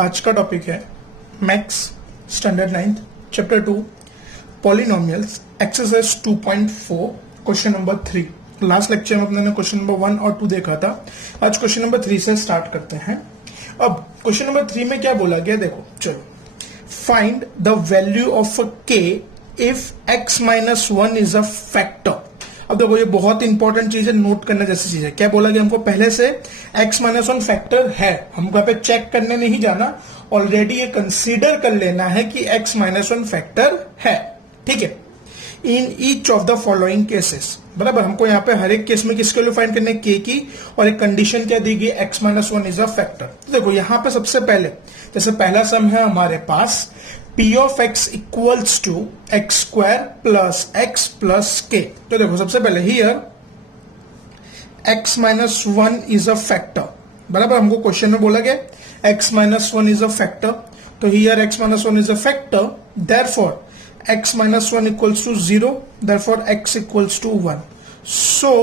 आज का टॉपिक है maths standard 9th chapter 2 polynomials exercise 2.4 question number 3। Last lecture में अपने क्वेश्चन नंबर 1 और 2 देखा था। आज क्वेश्चन नंबर 3 से स्टार्ट करते हैं। अब क्वेश्चन नंबर 3 में क्या बोला गया, देखो चलो। फाइंड द वैल्यू ऑफ के if x minus 1 is a factor. अब देखो ये बहुत इंपॉर्टेंट चीज है, नोट करने जैसी चीज है। क्या बोला गया हमको, पहले से x माइनस 1 फैक्टर है, हमको यहाँ पे चेक करने नहीं जाना, ऑलरेडी ये कंसीडर कर लेना है कि x माइनस 1 फैक्टर है। ठीक है, in each of the following cases, बराबर। हमको यहाँ पे हर एक केस में किसके लिए फाइंड करने, के की, और एक कंडीशन क्या दी गई, x minus 1 is a factor. तो देखो यहाँ पे सबसे पहले जैसे पहला सम है हमारे पास P of x equals to x square plus x plus k। तो देखो सबसे पहले here x minus 1 is a factor, बराबर। हमको क्वेश्चन में बोला गया x minus 1 is a factor, तो here x minus 1 is a factor, therefore x minus 1 equals to 0, therefore x equals to 1, so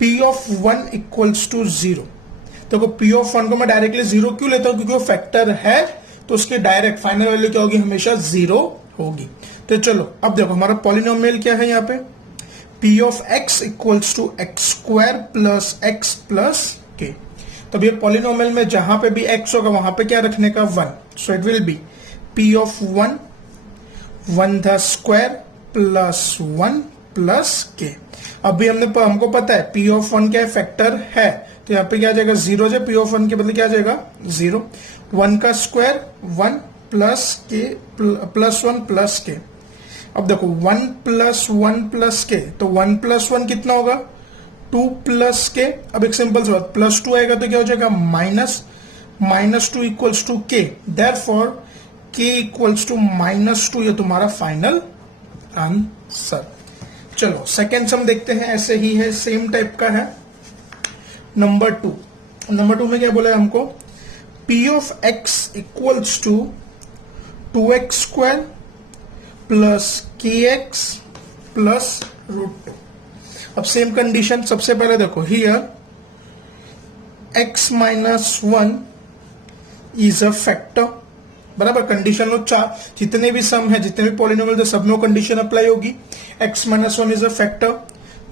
P of 1 equals to 0। देखो P of 1 को मैं directly 0 क्यों लेता हूं, क्योंकि वो फैक्टर है, तो उसकी डायरेक्ट फाइनल वैल्यू क्या होगी, हमेशा 0 होगी। तो चलो अब देखो हमारा पॉलिनोमियल क्या है यहाँ पे, P of x equals to x square plus x plus k. तो ये पॉलिनोमियल में जहां पे भी x होगा वहां पे क्या रखने का, 1, so it will be P of 1 the square plus 1 plus के। अभी हमको पता है P of 1 क्या फैक्टर है, तो यहाँ पे क्या आ जाएगा 0, जो P of 1 के बदले क्या आ जाएगा 0। 1 का स्क्वायर 1 प्लस के प्लस 1 प्लस के। अब देखो 1 प्लस 1 प्लस के, तो 1 प्लस 1 कितना होगा 2 प्लस के। अब एक सिंपल सी बात, प्लस 2 आएगा तो क्या हो जाएगा minus 2 equals to k, therefore k equals to -2। ये तुम्हारा फाइनल आंसर। चलो सेकेंड सम देखते हैं, ऐसे ही है, सेम टाइप का है। नंबर 2 में क्या बोला है हमको, P of x equals to 2x square plus kx plus √2। अब सेम कंडीशन, सबसे पहले देखो here x minus 1 is a factor, बराबर। कंडीशन लो चार, जितने भी सम है, जितने भी पॉलिनोमियल, सब में कंडीशन अप्लाई होगी। x minus 1 is a factor,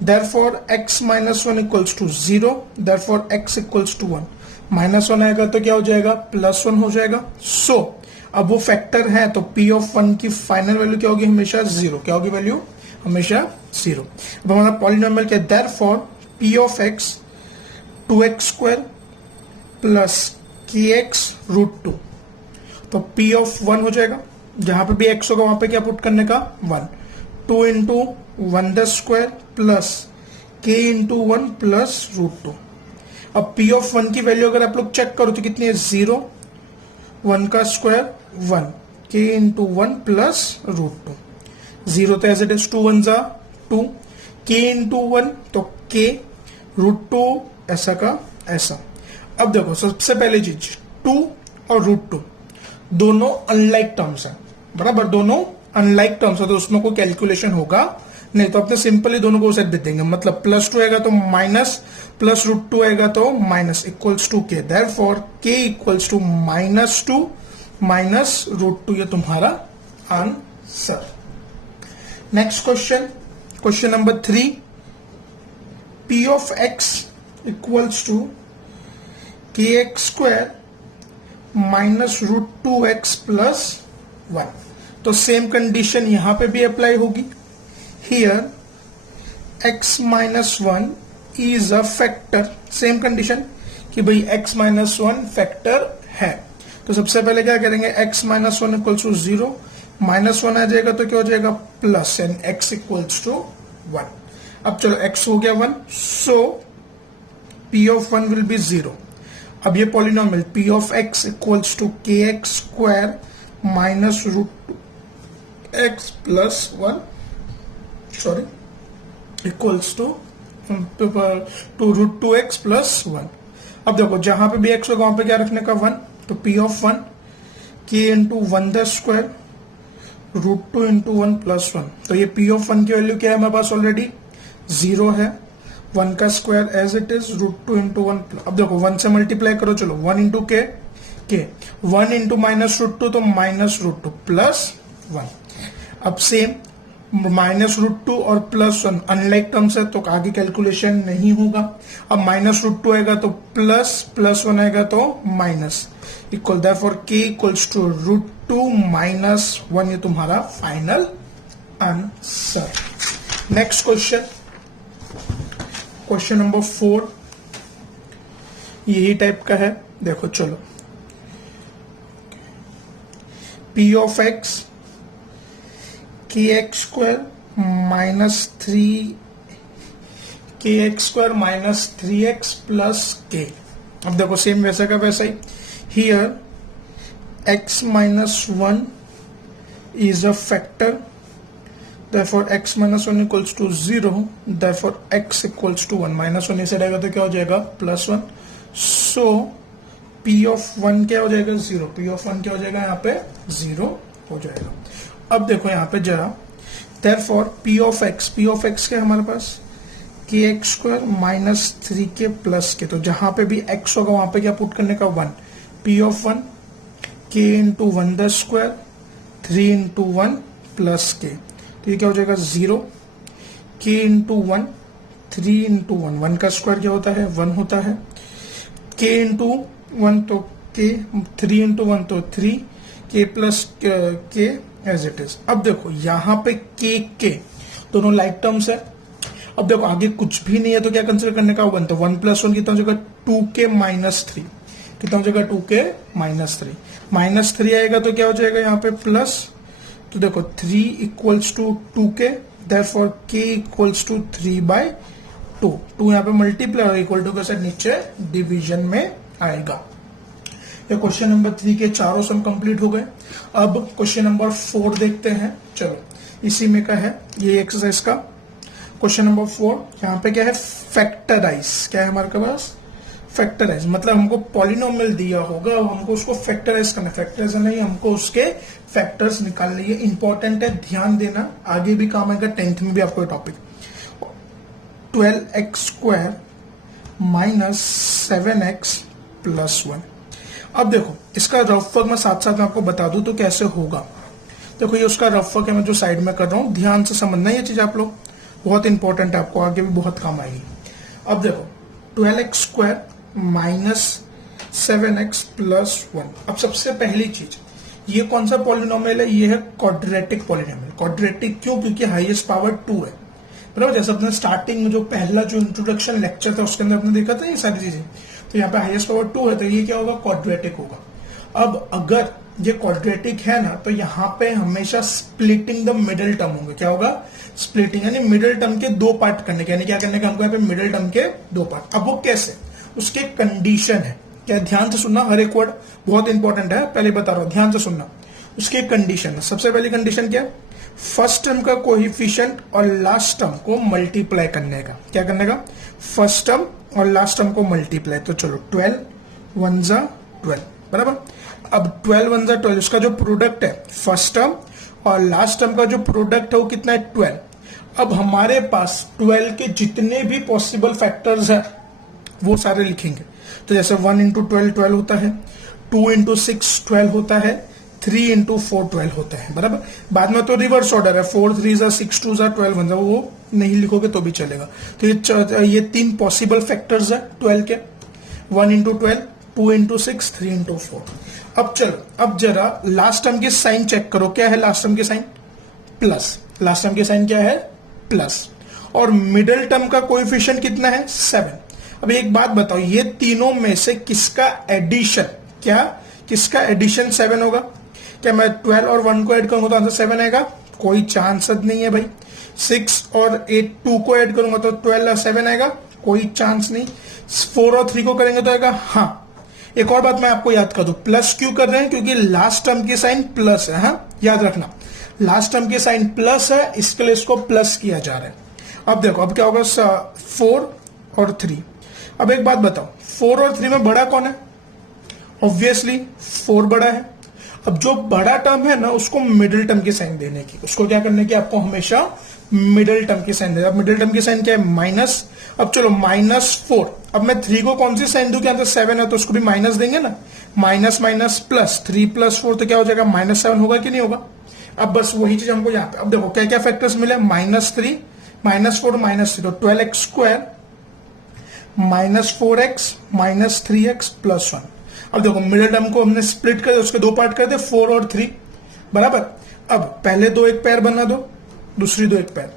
therefore x minus 1 equals to 0, therefore x equals to 1। -1 आएगा तो क्या हो जाएगा, +1 हो जाएगा। सो अब वो फैक्टर है, तो P of 1 की फाइनल वैल्यू क्या होगी, हमेशा 0। क्या होगी वैल्यू, हमेशा 0। अब हमारा पॉलिनोमियल क्या, therefore P of x 2x square plus kx √2, तो P of 1 हो जाएगा, जहां पे भी x होगा वहां पे क्या पुट करने का, 1। 2 into 1 the square plus k into 1 plus √2। अब P of 1 की वैल्यू अगर आप लोग चेक करो तो कितनी है, 0, 1 का स्क्वायर 1, k इंटू 1 प्लस √2। 0 तो एज इट इज, 2 1 जा 2, k इंटू 1 तो k, √2 ऐसा का ऐसा। अब देखो सबसे पहले चीज, 2 और √2 दोनों अनलाइक टर्म्स है, बराबर। दोनों अनलाइक टर्म्स है, तो उसमें कोई कैलकुलेशन होगा नहीं, तो अपने सिंपली दोनों को सेट दे देंगे। मतलब +2 आएगा तो माइनस, प्लस √2 आएगा तो minus, equals to k, therefore k equals to -2 minus √2। ये तुम्हारा answer. Next question number 3, P of x equals to kx square minus √2x plus 1। तो सेम कंडीशन यहां पे भी अप्लाई होगी। Here x minus 1 is a factor, same condition कि भाई x minus 1 factor है। तो सबसे पहले क्या करेंगे, x minus 1 इक्वल्स टू 0, -1 आ जाएगा तो क्या हो जाएगा plus, and x equals to 1। अब चलो x हो गया 1, so P of 1 will be 0। अब ये polynomial P of x equals to kx square minus √2x plus 1, sorry, equals to √2x plus 1। अब देखो जहां पे भी x होगा वहां पे क्या रखने का, 1, तो P of 1 k into 1 the square √2 into 1 plus 1। तो ये P of 1 की वैल्यू क्या है हमारे पास, ऑलरेडी 0 है। 1 का square as it is, √2 into 1। अब देखो 1 से मल्टीप्लाई करो, चलो 1 इंटू के, के 1 इंटू माइनस रूट टू तो माइनस रूट टू प्लस 1। अब सेम माइनस रूट टू और प्लस 1 अनलाइक टर्म्स है तो आगे कैलकुलेशन नहीं होगा। अब माइनस रूट टू आएगा तो प्लस, प्लस 1 आएगा तो minus, equal therefore k equals to root two minus 1। ये तुम्हारा final answer. Next question, question number 4 यही टाइप का है। देखो चलो, P of x k x square minus 3x plus k. अब देखो सेम वैसा का वैसा ही, here x minus 1 is a factor, therefore x minus 1 equals to 0, therefore x equals to 1। Minus 1 इसे रहेगा तो क्या हो जाएगा प्लस 1। सो p ऑफ 1 क्या हो जाएगा 0, p ऑफ 1 क्या हो जाएगा यहाँ पे 0 हो जाएगा। अब देखो यहाँ पे जरा, therefore p ऑफ x क्या है हमारे पास के x square minus 3k plus k, तो जहां पे भी x होगा वहां पे क्या पुट करने का 1, p of 1 k into 1 the square 3 into 1 plus k, तो ये क्या हो जाएगा 0, k इंटू 1 3 इंटू 1, 1 का स्क्वायर क्या होता है 1 होता है, k इंटू 1 तो k, 3 इंटू 1 तो 3, k plus k as it is. अब देखो यहाँ पे k दोनों लाइक टर्म्स है। अब देखो आगे कुछ भी नहीं है तो क्या कंसिडर करने का 1, तो 1 प्लस 1 कितना हो जाएगा 2k माइनस 3, कितना हो जाएगा 2k माइनस 3, माइनस 3 आएगा तो क्या हो जाएगा यहाँ पे प्लस, तो देखो 3 equals to 2k, therefore k equals to 3/2, 2 यहाँ पे मल्टीप्लाई और इक्वल टू के साथ नीचे डिवीजन में आएगा। ये क्वेश्चन नंबर 3 के चारों सम कंप्लीट हो गए। अब क्वेश्चन नंबर 4 देखते हैं। चलो इसी में का है ये एक्सरसाइज का क्वेश्चन नंबर 4। यहाँ पे क्या है फैक्टराइज, क्या है हमारे पास फैक्टराइज, मतलब हमको पॉलिनोमियल दिया होगा और हमको उसको फैक्टराइज करना, फैक्टराइज नहीं हमको उसके फैक्टर्स निकालने। ये इंपॉर्टेंट है, ध्यान देना, आगे भी काम आएगा, 10th में भी आपको topic. 12x square minus 7x plus 1। अब देखो इसका रफ वर्क मैं साथ साथ में आपको बता दूं तो कैसे होगा। देखो ये उसका रफ वर्क है, मैं जो साइड में कर रहा हूं, ध्यान से समझना ये चीज आप लोग, बहुत इंपॉर्टेंट है, आपको आगे भी बहुत काम आएगी। अब देखो 12x square minus 7x plus 1। अब सबसे पहली चीज, ये कौन सा पॉलिनोमियल है, ये है क्वाड्रेटिक पॉलिनोमियल। क्वाड्रेटिक क्यों, क्योंकि हाईएस्ट पावर 2 है, बराबर। जैसे अपने स्टार्टिंग में जो पहला जो इंट्रोडक्शन लेक्चर था उसके अंदर अपने देखा था ये सारी चीजें, तो यहाँ पे हाईएस्ट पावर 2 है तो ये क्या होगा क्वाड्रेटिक होगा। अब अगर ये क्वाड्रेटिक है ना तो यहाँ पे हमेशा स्प्लिटिंग द मिडिल टर्म होंगे, क्या होगा स्प्लिटिंग, यानी मिडिल टर्म के 2 पार्ट करने के, यानी क्या करने का हमको यहाँ पे मिडिल टर्म के 2 पार्ट। अब वो कैसे, उसके कंडीशन है, क्या ध्यान से सुनना, हर एक वर्ड बहुत इंपॉर्टेंट है, पहले बता रहा हूं ध्यान से सुनना। उसके कंडीशन है, सबसे पहली कंडीशन क्या, फर्स्ट टर्म का कोएफिशिएंट और लास्ट टर्म को मल्टीप्लाई करने का, क्या करने का फर्स्ट टर्म और लास्ट टर्म को मल्टीप्लाई। तो चलो 12 1 जा 12, बराबर। अब 12 1 जा 12, उसका जो प्रोडक्ट है फर्स्ट टर्म और लास्ट टर्म का जो प्रोडक्ट है वो कितना है 12। अब हमारे पास 12 के जितने भी पॉसिबल फैक्टर्स हैं वो सारे लिखेंगे। तो जैसे 1 इंटू 12 12 होता है, 2 इंटू 6 12 होता है, 3 इंटू 4 12 होता है, बराबर। बाद में तो रिवर्स ऑर्डर है, 4 3 जा 6 2 जा 12 1 जा, वो नहीं लिखोगे तो भी चलेगा। तो ये 3 पॉसिबल फैक्टर्स है 12 के, 1 इंटू 12, 2 इंटू 6, 3 इंटू 4। अब चलो, अब जरा लास्ट टर्म की साइन चेक करो, क्या है लास्ट टर्म की साइन प्लस, लास्ट टर्म की साइन क्या है प्लस, और मिडिल टर्म का कोएफिशिएंट कितना है 7। अब एक बात बताओ, ये तीनों में से किसका एडिशन, क्या किसका एडिशन 7 होगा? क्या मैं 12 और 1 को ऐड करूंगा तो आंसर 7 आएगा? कोई चांस नहीं है भाई। 6 और 8 2 को ऐड करूंगा तो 12 और 7 आएगा? कोई चांस नहीं। 4 और 3 को करेंगे तो आएगा हाँ। एक और बात मैं आपको याद कर दूं, प्लस क्यों कर रहे हैं? क्योंकि लास्ट टर्म की साइन प्लस है, हाँ याद रखना, लास्ट टर्म की साइन प्लस है, इसके लिए इसको प्लस किया जा रहा है। अब देखो अब क्या होगा 4 और 3। अब एक बात बताओ, 4 और 3 में बड़ा कौन है? ऑब्वियसली 4 बड़ा है। अब जो बड़ा टर्म है ना उसको मिडिल टर्म की साइन देने की, उसको क्या करने की, आपको हमेशा मिडिल टर्म की साइन देना। अब मिडिल टर्म की साइन क्या है? माइनस। अब चलो -4, अब मैं 3 को कौन सी साइन दूं, क्या 7 है तो उसको भी माइनस देंगे ना, माइनस माइनस प्लस, 3 + 4 तो क्या हो जाएगा -7 होगा कि नहीं होगा। अब बस वही चीज हमको यहाँ पे, अब देखो क्या क्या फैक्टर्स मिले, -3 -4 -3, तो 12x² -4x -3x +1। अब देखो मिडिल टर्म को हमने स्प्लिट कर, उसके दो पार्ट कर दे, 4 और 3 बराबर। अब पहले दो एक पैर बना दो, दूसरी दो एक पैर।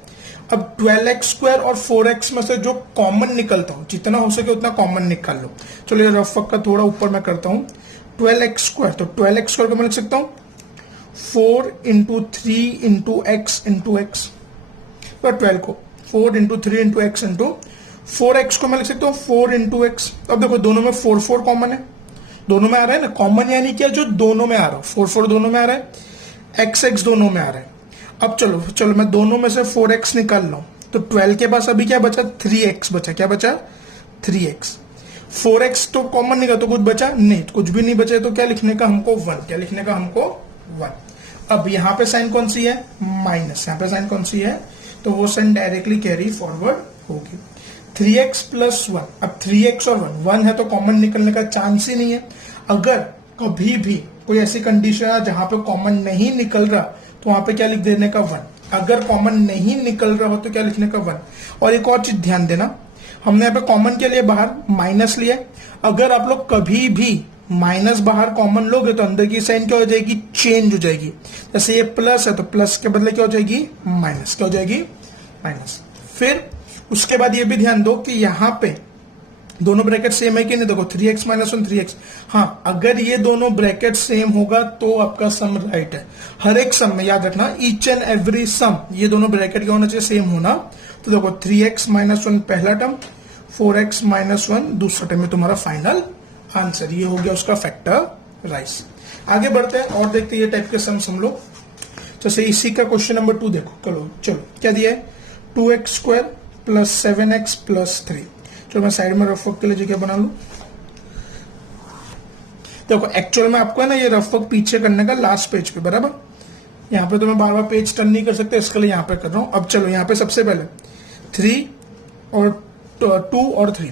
अब 12x² और 4x में से जो कॉमन निकलता हूं, जितना हो सके उतना कॉमन निकाल लो। चलो ये रफ वर्क का थोड़ा ऊपर मैं करता हूं। 12x², तो 12x² को मैं लिख सकता हूं 4 × 3 × x × x, तो 12 को 4 × 3 × x × 4x को मैं लिख सकता हूँ 4 × x। अब देखो दोनों में 4 4 कॉमन है, दोनों में आ रहा है ना कॉमन, यानी क्या जो दोनों में आ रहा है, 4 4 दोनों में आ रहा है, x x दोनों में आ रहा है। अब चलो मैं दोनों में से 4x निकाल रहा हूं, तो 12 के पास अभी क्या बचा, 3x बचा, क्या बचा 3x। 4x तो कॉमन नहीं, तो कुछ बचा नहीं, कुछ भी नहीं बचा, तो क्या लिखने का हमको 1, क्या लिखने का हमको 1। अब यहाँ पे साइन कौन सी है, माइनस, यहाँ पे साइन कौन सी है, तो वो साइन डायरेक्टली कैरी फॉरवर्ड होगी। 3x + 1, अब 3x और 1 है तो कॉमन निकलने का चांस ही नहीं है। अगर कभी भी कोई ऐसी कंडीशन है जहां पे कॉमन नहीं निकल रहा, तो वहां पे क्या लिख देने का 1। अगर कॉमन नहीं निकल रहा हो तो क्या लिखने का 1। और एक और चीज ध्यान देना, हमने यहाँ पे कॉमन के लिए बाहर माइनस लिया, अगर आप लोग कभी भी माइनस बाहर कॉमन लोगे तो अंदर की साइन क्या हो जाएगी, चेंज हो जाएगी। जैसे ये प्लस है तो प्लस के बदले क्या हो जाएगी, माइनस, क्या हो जाएगी, माइनस। फिर उसके बाद ये भी ध्यान दो कि यहाँ पे दोनों ब्रैकेट सेम है कि नहीं, देखो 3x - 1 3x। हाँ, अगर ये दोनों ब्रैकेट सेम होगा तो आपका सम राइट है। हर एक सम में याद रखना, ईच एंड एवरी सम ये दोनों ब्रैकेट क्या होना चाहिए, सेम होना। तो देखो 3x - 1 पहला टर्म, 4x - 1 दूसरा टर्म में तुम्हारा फाइनल आंसर। ये हो गया उसका फैक्टराइज। आगे बढ़ते हैं और देखते हैं ये टाइप के सम्स हम लोग। जैसे इसी का क्वेश्चन नंबर 2 देखो, चलो क्या दिया है, 2x² + 7x + 3। चलो मैं साइड में रफ वर्क के लिए जगह बना लू। देखो एक्चुअल में आपको है ना ये रफ वर्क पीछे करने का लास्ट पेज पे, बराबर। यहाँ पे तो मैं बार बार पेज टर्न नहीं कर सकते, इसके लिए यहाँ पे कर रहा हूँ। अब चलो यहाँ पे सबसे पहले 3 और 2 और 3,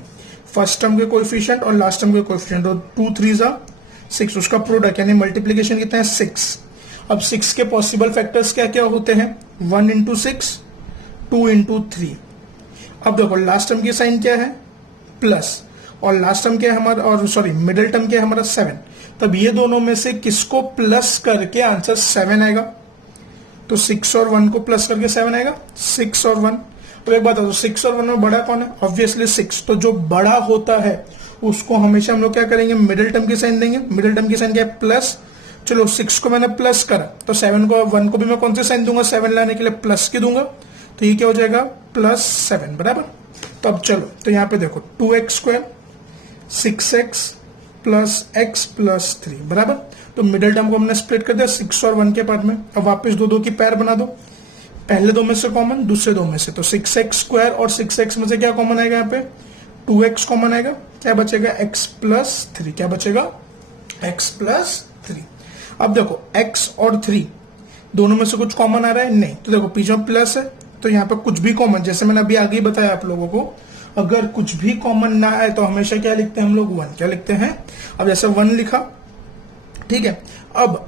फर्स्ट टर्म के कोएफिशिएंट और लास्ट टर्म के कोएफिशिएंट, तो 2 3 6, उसका प्रोडक्ट यानी मल्टीप्लीकेशन कितना है 6। अब 6 के पॉसिबल फैक्टर्स क्या क्या होते हैं, 1 × 6, 2 × 3। अब देखो लास्ट टर्म की साइन क्या है, प्लस, और लास्ट टर्म क्या है हमारा, और सॉरी मिडिल टर्म क्या है हमारा 7। तब ये दोनों में से किसको प्लस करके आंसर 7 आएगा, तो 6 और 1 को प्लस करके 7 आएगा, 6 और 1। तो एक बात है, 6 और 1 में बड़ा कौन है, ऑब्वियसली 6। तो जो बड़ा होता है उसको हमेशा हम लोग क्या करेंगे, मिडिल टर्म की साइन देंगे। मिडिल टर्म की साइन क्या है, प्लस। चलो 6 को मैंने प्लस करा, तो 7 को 1 को भी मैं कौन सी साइन दूंगा, 7 लाने के लिए प्लस की दूंगा, तो ये क्या हो जाएगा +7, बराबर। तो अब चलो, तो यहाँ पे देखो 2x² 6x + x + 3, बराबर। तो मिडिल टर्म को हमने स्प्लिट कर दिया 6 और 1 के पार्ट में। अब वापस दो के पैर बना दो, पहले दो में से कॉमन, दूसरे दो में से, तो 6x² और 6x में से क्या कॉमन आएगा, यहाँ पे 2x कॉमन आएगा, क्या बचेगा x + 3, क्या बचेगा x + 3। अब देखो x और 3 दोनों में से कुछ कॉमन आ रहा है, नहीं, तो देखो पीछे प्लस है, तो यहाँ पे कुछ भी कॉमन, जैसे मैंने अभी आगे बताया आप लोगों को, अगर कुछ भी कॉमन ना आए तो हमेशा क्या लिखते हैं हम लोग, 1, क्या लिखते हैं। अब जैसे 1 लिखा, ठीक है। अब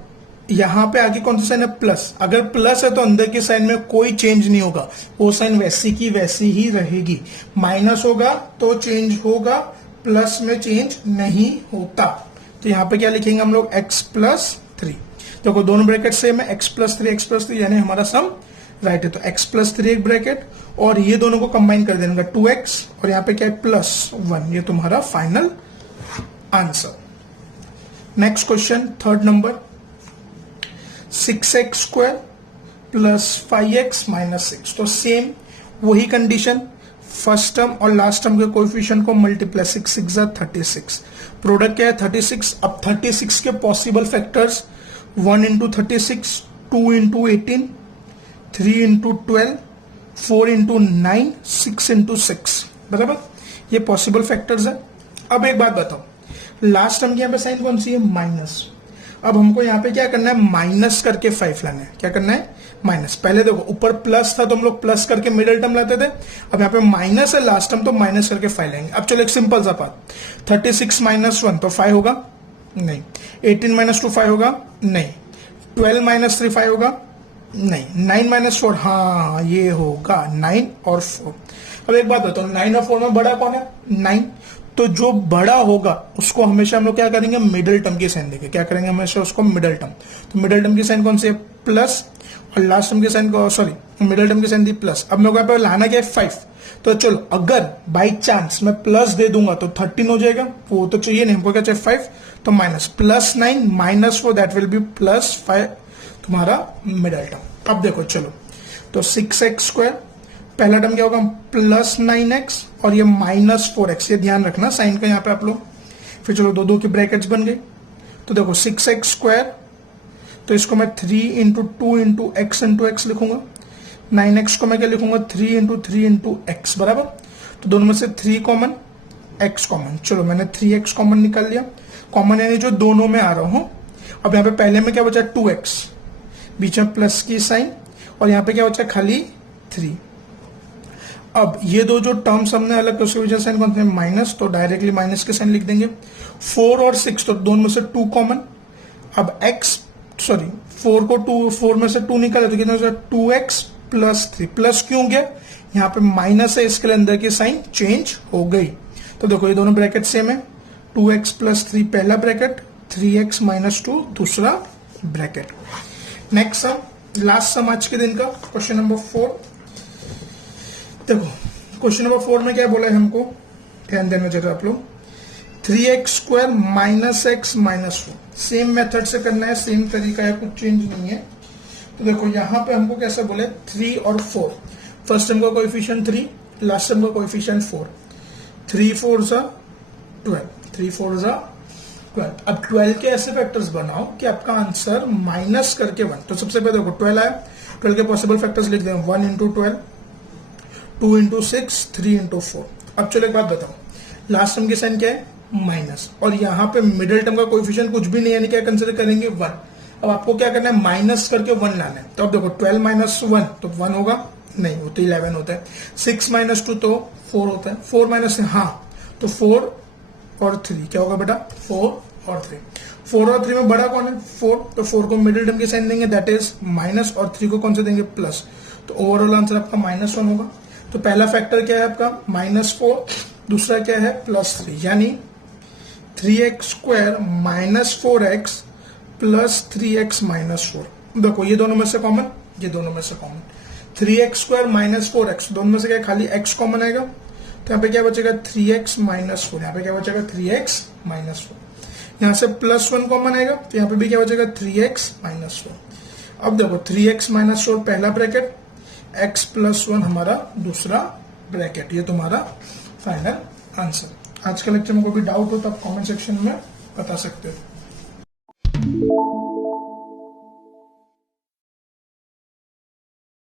यहाँ पे आगे कौन सा साइन है, प्लस। अगर प्लस है तो अंदर की साइन में कोई चेंज नहीं होगा, वो साइन वैसी की वैसी ही रहेगी। माइनस होगा तो चेंज होगा, प्लस में चेंज नहीं होता। तो यहाँ पे क्या लिखेंगे हम लोग, x + 3। देखो दोनों ब्रैकेट सेम है, x + 3 x + 3, यानी हमारा सम राइट है। तो x + 3 एक ब्रैकेट, और ये दोनों को कंबाइन कर देने का 2x, और यहाँ पे क्या है +1, ये तुम्हारा final answer. Next question, third number, 6x² + 5x - 6। तो सेम वही कंडीशन, फर्स्ट टर्म और लास्ट टर्म के कोएफिशिएंट को मल्टीप्लाई, 6 6 36, प्रोडक्ट क्या है 36। अब 36 के पॉसिबल फैक्टर्स 1 × 36, 2 × 18, 3 × 12, 4 × 9, 6 × 6, बराबर। ये पॉसिबल फैक्टर्स है। अब एक बात बताओ, लास्ट टर्म की यहाँ पे साइन कौन सी है, माइनस। अब हमको यहाँ पे क्या करना है, माइनस करके 5 लाना है। क्या करना है, माइनस। पहले देखो ऊपर प्लस था तो हम लोग प्लस करके मिडिल टर्म लाते थे, अब यहाँ पे माइनस है लास्ट टर्म तो माइनस करके 5 लेंगे। अब चलो एक सिंपल सा पार्ट, 36 माइनस 1 तो 5 होगा नहीं, 18 माइनस 2 5 होगा नहीं, 12 माइनस 3 5 होगा नहीं, 9 माइनस 4 हाँ ये होगा 9 और 4। अब एक बात बताओ 9 और 4 में बड़ा कौन है 9, तो जो बड़ा होगा उसको हमेशा हम लोग क्या करेंगे मिडिल टर्म की साइन देंगे, क्या करेंगे हमेशा उसको मिडिल टर्म। तो मिडिल टर्म की साइन कौन सी है प्लस, और लास्ट टर्म की साइन को सॉरी मिडिल टर्म की साइन दी प्लस। अब मेरे को यहाँ पे लाना क्या है 5, तो चलो अगर बाई चांस मैं प्लस दे दूंगा तो 13 हो जाएगा, वो तो चाहिए नहीं हमको, क्या चाहिए 5, तो minus plus 9 minus 4 that will be plus 5 तुम्हारा मिडिल टर्म। अब देखो चलो तो 6x स्क्वायर पहला टर्म क्या होगा प्लस 9x और ये माइनस 4x, ये ध्यान रखना साइन का यहाँ पे आप लोग। फिर चलो दो की ब्रैकेट्स बन गई, तो देखो 6x स्क्वायर तो इसको मैं 3 इंटू 2 इंटू एक्स लिखूंगा, 9x को मैं क्या लिखूंगा 3 इंटू 3 इंटू एक्स बराबर, तो दोनों में से 3 कॉमन x कॉमन, चलो मैंने 3x कॉमन निकाल लिया, कॉमन यानी जो दोनों में आ रहा हूं। अब यहाँ पे पहले में क्या बचा 2x, बीच में प्लस की साइन, और यहाँ पे क्या बचा खाली 3। अब ये दो जो टर्म्स हमने अलग कर उसके वजह साइन कौन थे माइनस, तो डायरेक्टली माइनस के साइन लिख देंगे। 4 और 6 तो दोनों में से 2 कॉमन, अब x सॉरी 4 को 4 में से 2 निकाले तो कितना हो जाएगा 2x प्लस 3, प्लस क्यों गया यहाँ पे माइनस है इसके लिए अंदर की साइन चेंज हो गई। तो देखो ये दोनों ब्रैकेट सेम है, 2x प्लस 3 पहला ब्रैकेट, 3x माइनस 2 दूसरा ब्रैकेट। नेक्स्ट सम, लास्ट सम आज के दिन का क्वेश्चन नंबर 4। देखो क्वेश्चन नंबर 4 में क्या बोला है हमको, ध्यान देना जरा आप लोग, 3x square minus x minus 4, same method से करना है, सेम तरीका है, कुछ चेंज नहीं है। तो देखो यहाँ पे हमको कैसे बोले 3 और 4, फर्स्ट टर्म का कोएफिशिएंट 3, लास्ट टर्म का कोएफिशिएंट 4, 3 4 जा 12, 3 4 जा 12। अब 12 के ऐसे फैक्टर्स बनाओ कि आपका आंसर माइनस करके 1, तो सबसे पहले देखो 12 आया, 12 के पॉसिबल फैक्टर्स लिख दें 1 इंटू 12, 2 इंटू 6, 3 इंटू 4। अब चलो एक बात बताओ, लास्ट टर्म की साइन क्या है माइनस, और यहाँ पे मिडिल टर्म का कोएफिशिएंट कुछ भी नहीं, यानी क्या कंसिडर करेंगे 1। अब आपको क्या करना है माइनस करके 1 लाना है, तो अब देखो 12 माइनस 1 तो 1 होगा नहीं, वो तो 11 होता है, 6 माइनस 2 तो 4 होता है, 4 माइनस हाँ तो 4 और 3 क्या होगा बेटा 4 और 3, 4 और 3 में बड़ा कौन है 4, तो 4 को मिडिल टर्म की साइन देंगे दैट इज माइनस, और 3 को कौन से देंगे प्लस, तो ओवरऑल आंसर आपका -1 होगा। तो पहला फैक्टर क्या है आपका -4, दूसरा क्या है +3, यानी 3x square minus 4x plus 3x minus 4। देखो ये दोनों में से कॉमन, ये दोनों में से common, 3x square minus 4x, दोनों में से क्या खाली x कॉमन आएगा, तो यहाँ पे क्या बचेगा 3x माइनस 4, यहाँ पे क्या बचेगा 3x माइनस 4, यहाँ से +1 कॉमन आएगा तो यहाँ पे भी क्या बचेगा 3x माइनस 4। अब देखो 3x माइनस 4 पहला ब्रैकेट, x प्लस 1 हमारा दूसरा ब्रैकेट, ये तुम्हारा फाइनल आंसर। आज के लेक्चर में कोई भी डाउट हो तो आप कमेंट सेक्शन में बता सकते हो।